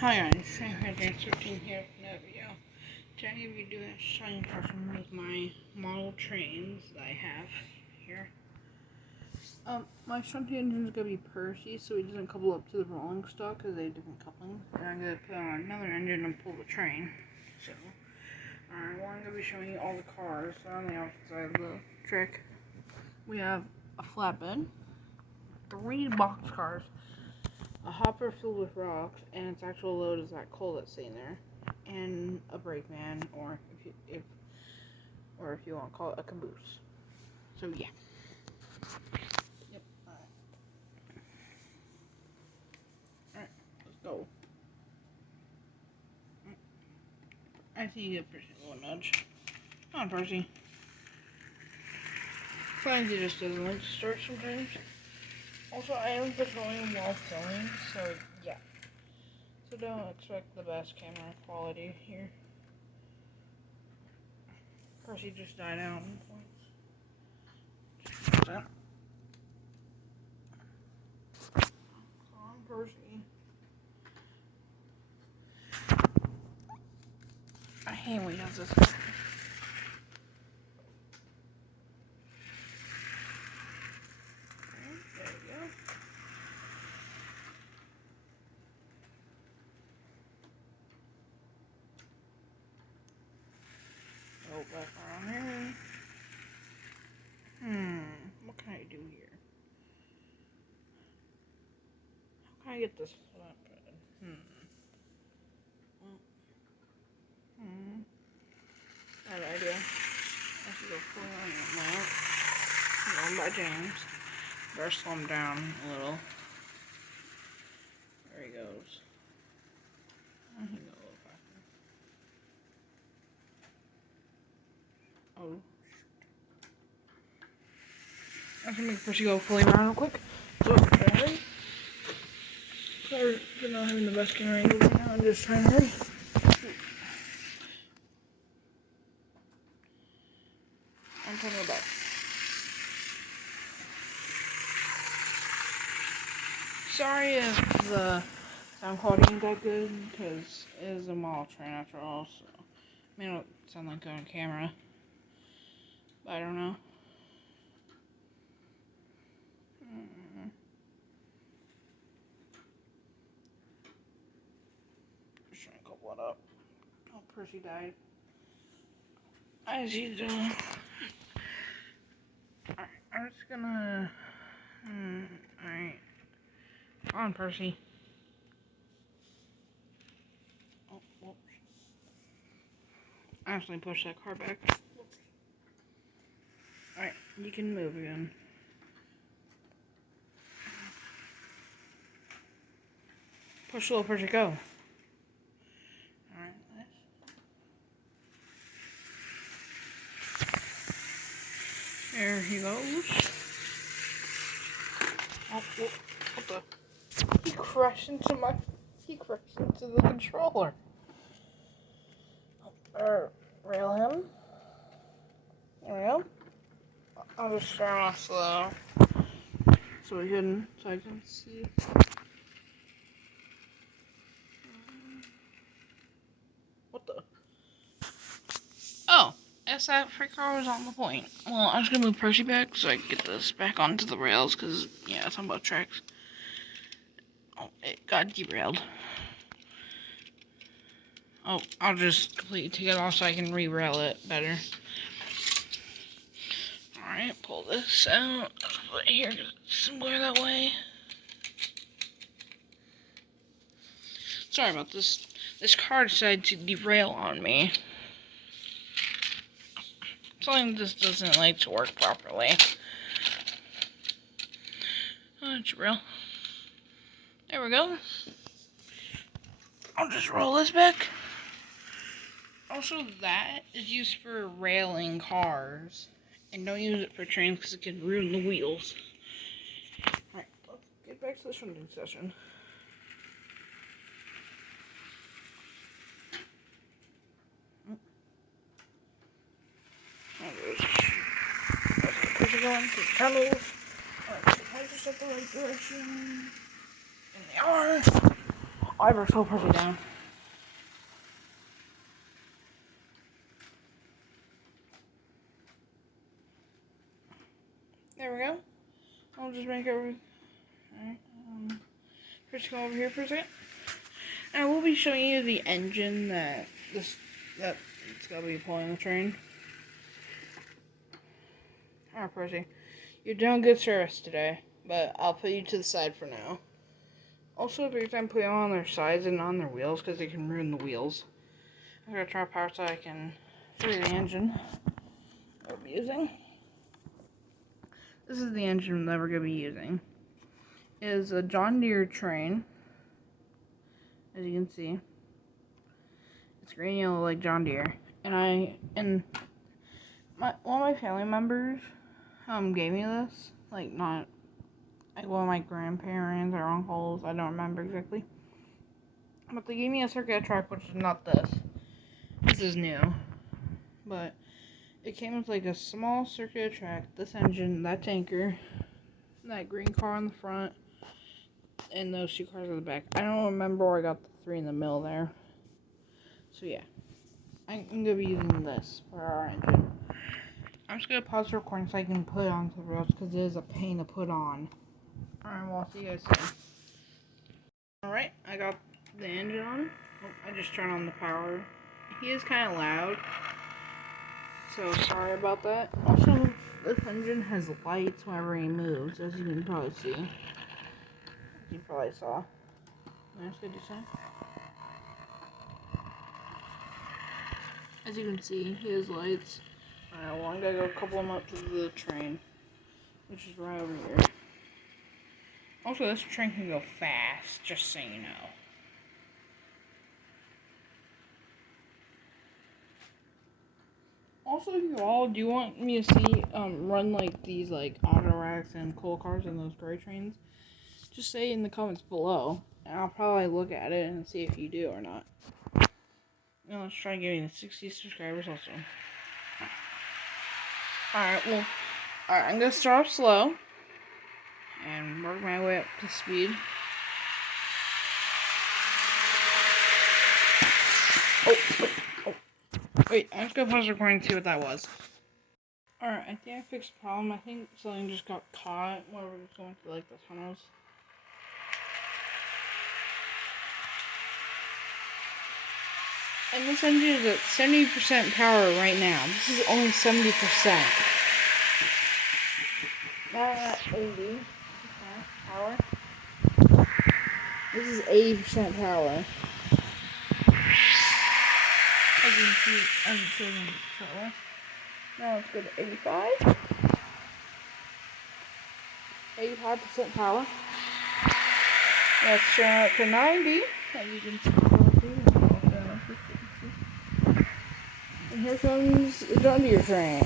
Hi guys, shunting here with another video. Today I'm going to be doing a shunting session with my model trains that I have here. My shunting engine is going to be Percy, so he doesn't couple up to the rolling stock because they have different couplings. And I'm going to put on another engine and pull the train. So, I'm going to be showing you all the cars. So on the opposite side of the trick, we have a flatbed, 3 box cars, a hopper filled with rocks, and its actual load is that coal that's sitting there, and a brakeman, or if you want to call it a caboose. So yeah. Yep. Alright, let's go. I think you get Percy a little nudge. Come on, Percy. Finds he just doesn't like to start sometimes. Also, I am patrolling while filming, so yeah. So don't expect the best camera quality here. Percy just died out in points. Come on, Percy. I hate when he does this. There we go. Go back around here. What can I do here? How can I get this flatbed? I have an idea. I should go pull on it now. Going by James. Better slow him down a little. There he goes. I can go a little faster. Oh, shoot. I can make Percy go fully around real quick. So, hurry. Sorry for not having the best camera angle right now. I'm just trying to hurry. I'm turning it back. Sorry if the sound quality ain't that good, because it is a model train after all, so it may not sound like good on camera, but I don't know. Just trying to couple it up. Oh, Percy died. As you do. Alright, I'm just gonna... Alright. Come on, Percy. Oh, whoops. I actually pushed that car back. Whoops. Alright, you can move again. Push a little, Percy, go. Alright, there he goes. Oh, what the? He crashed into the controller. Rail him. There we go. I'll just start him off slow. So I can see. What the? Oh, guess that free car was on the point. Well, I'm just gonna move Percy back so I can get this back onto the rails, because, yeah, it's on both tracks. Oh, it got derailed. Oh, I'll just completely take it off so I can re-rail it better. Alright, pull this out. Put it here, it's simpler that way. Sorry about this. This car decided to derail on me. Something just doesn't like to work properly. Derail. There we go. I'll just roll this back. Also, that is used for railing cars. And don't use it for trains because it can ruin the wheels. Alright, let's get back to the shunting session. Let's get Percy going through the tunnels. Alright, the tires are set the right direction. And they are. I better slow Percy down. There we go. I'll just make everything. Alright, Percy, come over here for a second. And I will be showing you the engine that it's gonna be pulling the train. Alright, Percy. You're doing good service today, but I'll put you to the side for now. Also, every time put them on their sides and on their wheels, because they can ruin the wheels. I'm gonna try power so I can free the engine I'm using. This is the engine that we're gonna be using. It is a John Deere train, as you can see. It's green and yellow like John Deere, and one of my family members gave me this, like not like one of my grandparents or uncles, I don't remember exactly. But they gave me a circuit track, which is not this. This is new. But it came with like a small circuit track, this engine, that tanker, that green car on the front, and those two cars on the back. I don't remember where I got the three in the middle there. So yeah. I'm going to be using this for our engine. I'm just going to pause the recording so I can put it onto the rails because it is a pain to put on. Alright, well, I'll see you guys soon. Alright, I got the engine on. Oh, I just turned on the power. He is kind of loud, so sorry about that. Also, this engine has lights whenever he moves, as you can probably see. As you probably saw. That's good to say. As you can see, he has lights. Alright, well, I gotta go couple them up to the train, which is right over here. Also, this train can go fast, just so you know. Also, if you all do want me to see run like these like auto racks and coal cars and those gray trains, just say in the comments below, and I'll probably look at it and see if you do or not. Now let's try getting the 60 subscribers also. Alright, well, I'm gonna start off slow and work my way up to speed. Oh. Wait, I'm just gonna pause the recording and see what that was. Alright, I think I fixed the problem. I think something just got caught while we were going through like the tunnels. And this engine is at 70% power right now. This is only 70%. Now at 80% power. This is 80% power. As you can see, as it says in the power. Now let's go to 85. 85% power. Let's turn it to 90. As you can see. And here comes the John Deere train.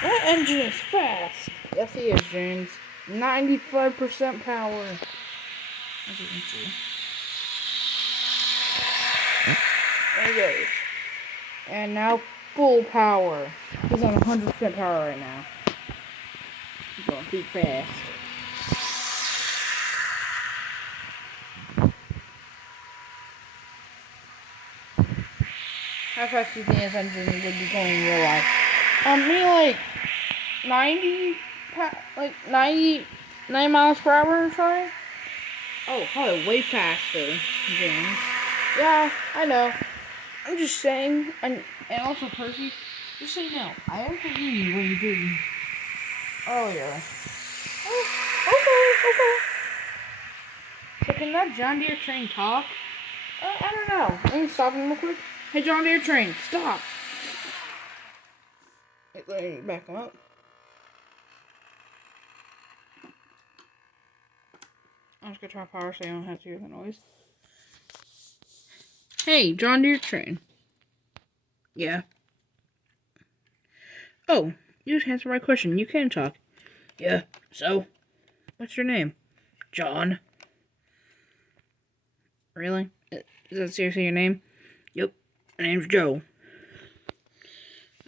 That engine is fast. Yes, he is, James. 95% power. As you can see. There he goes. And now full power. He's on 100% power right now. He's going too fast. How fast do you think this engine would be going in real life? Maybe like 90 miles per hour or something? Oh, probably way faster, James. Yeah, I know. I'm just saying, and also Percy, just so you know, I am forgiving you what you did earlier. Oh, okay. So can that John Deere train talk? I don't know. Let me stop him real quick. Hey, John Deere train, stop! Wait, let me back him up. I'm just gonna turn power so you don't have to hear the noise. Hey, John Deere train. Yeah. Oh, you just answered my question. You can talk. Yeah, so? What's your name? John. Really? Is that seriously your name? Yep. My name's Joe.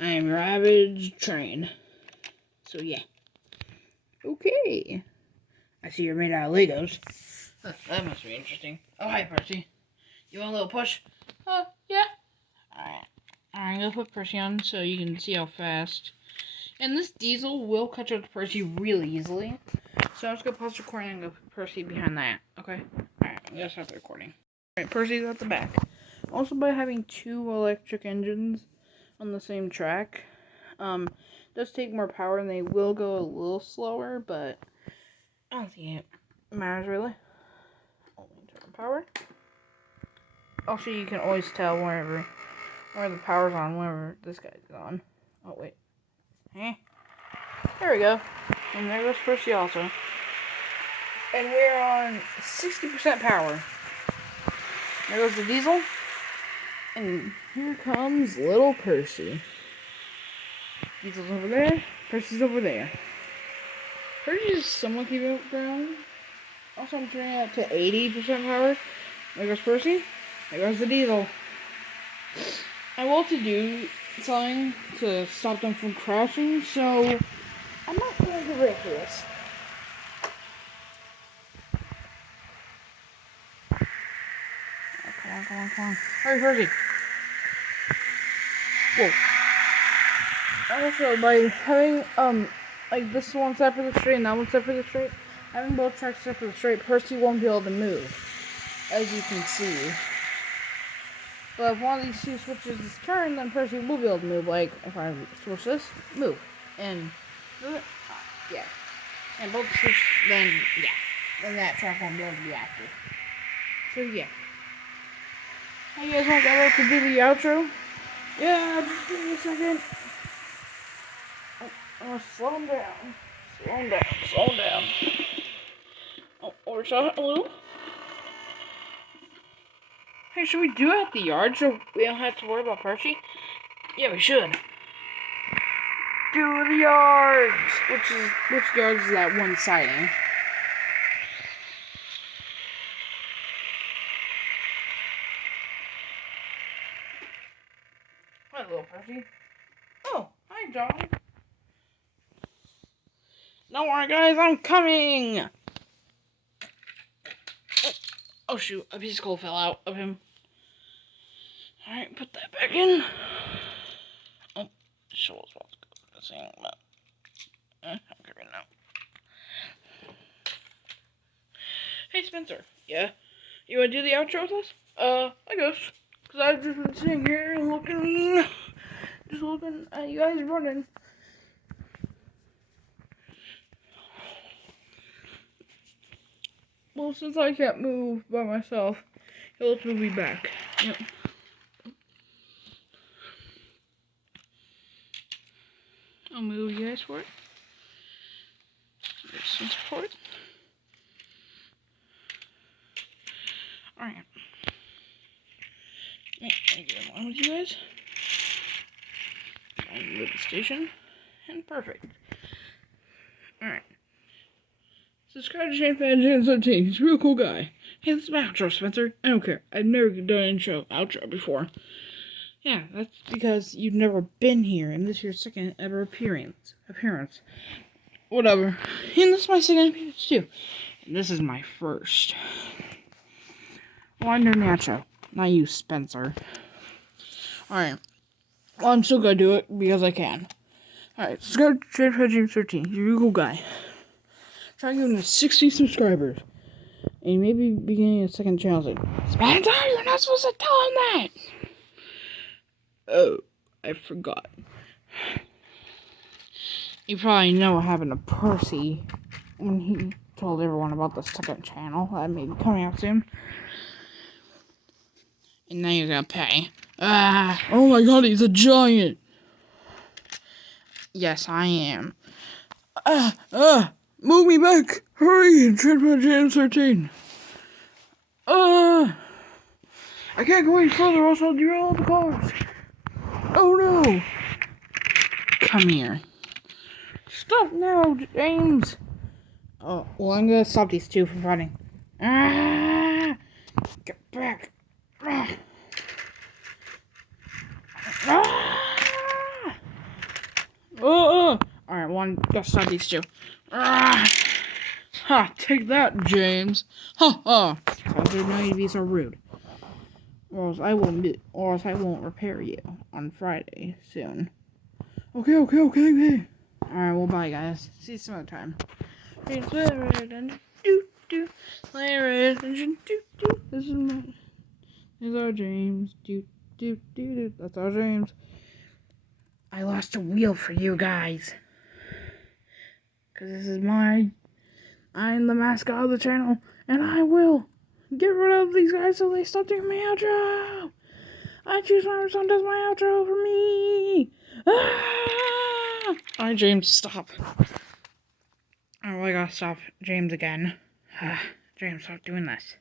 I am your average train. So, yeah. Okay. I see you're made out of Legos. That must be interesting. Oh, hi, Percy. You want a little push? Yeah. Alright. I'm gonna put Percy on so you can see how fast. And this diesel will catch up to Percy really easily. So I'm just gonna pause recording and go put Percy behind that. Okay? Alright, I'm gonna stop the recording. Alright, Percy's at the back. Also, by having two electric engines on the same track, does take more power and they will go a little slower, but I don't think it matters really. Only turn power. Also, you can always tell where the power's on, whenever this guy's on. Oh, wait. Hey. There we go. And there goes Percy also. And we're on 60% power. There goes the diesel. And here comes little Percy. Diesel's over there. Percy's over there. Percy's somewhat keeping up ground. Also, I'm turning it to 80% power. There goes Percy. There goes the diesel. I want to do something to stop them from crashing, so I'm not going to break for this. Oh, come on. Hurry, Percy. Whoa. Also, by having, like this one set for the straight and that one set for the straight, having both tracks set for the straight, Percy won't be able to move, as you can see. But if one of these two switches is turned, then Percy will be able to move. Like, if I switch this, move. And, yeah. And both switch, then, yeah. Then that track won't be able to be active. So, yeah. Hey, you guys want Gallo to do the outro? Yeah, just give me a second. Oh, slow him down. Slow him down. Oh, overshot, hello? Hey, should we do it at the yard so we don't have to worry about Percy? Yeah, we should. Do the yards! Which yards is that one siding? Hi, little Percy. Oh, hi, John. Don't worry, guys, I'm coming! Oh, shoot, a piece of coal fell out of him. Alright, put that back in. Oh, shovel's about to go missing, but okay right now. Hey, Spencer. Yeah? You wanna do the outro with us? I guess. Because I've just been sitting here and looking at you guys running. Well, since I can't move by myself, he'll have to move me back. Yep. I'll move you guys for it. There's some support. Alright. I get along with you guys. I move the station. And perfect. Alright. Subscribe to shunting. He's a real cool guy. Hey, this is my outro, Spencer. I don't care. I've never done an outro before. Yeah, that's because you've never been here, and this is your second ever appearance. Whatever. And this is my second appearance, too. And this is my first. Well, I'm doing the outro. Not you, Spencer. Alright. Well, I'm still gonna do it because I can. Alright, subscribe to James13. He's a real cool guy. Try to get him to 60 subscribers. And maybe beginning a second channel. Like, Spencer, you're not supposed to tell him that! Oh, I forgot. You probably know what happened to Percy when he told everyone about the second channel that may be coming out soon. And now you're gonna pay. Oh my god, he's a giant! Yes, I am. Move me back! Hurry! James13. I can't go any further, else I'll derail all the cars. Oh no! Come here. Stop now, James! Oh, well, I'm gonna stop these two from running. Get back! Alright, gotta stop these two. Ha! Take that, James. Ha ha! Because they're not to be so rude. Or else I won't repair you on Friday soon. Okay. Alright, well, bye, guys. See you some other time. This is our James. That's our James. I lost a wheel for you guys. Because this is I'm the mascot of the channel. And I will get rid of these guys so they stop doing my outro. I choose my son does my outro for me. Ah! Alright, James, stop. Oh, I gotta stop James again. James, stop doing this.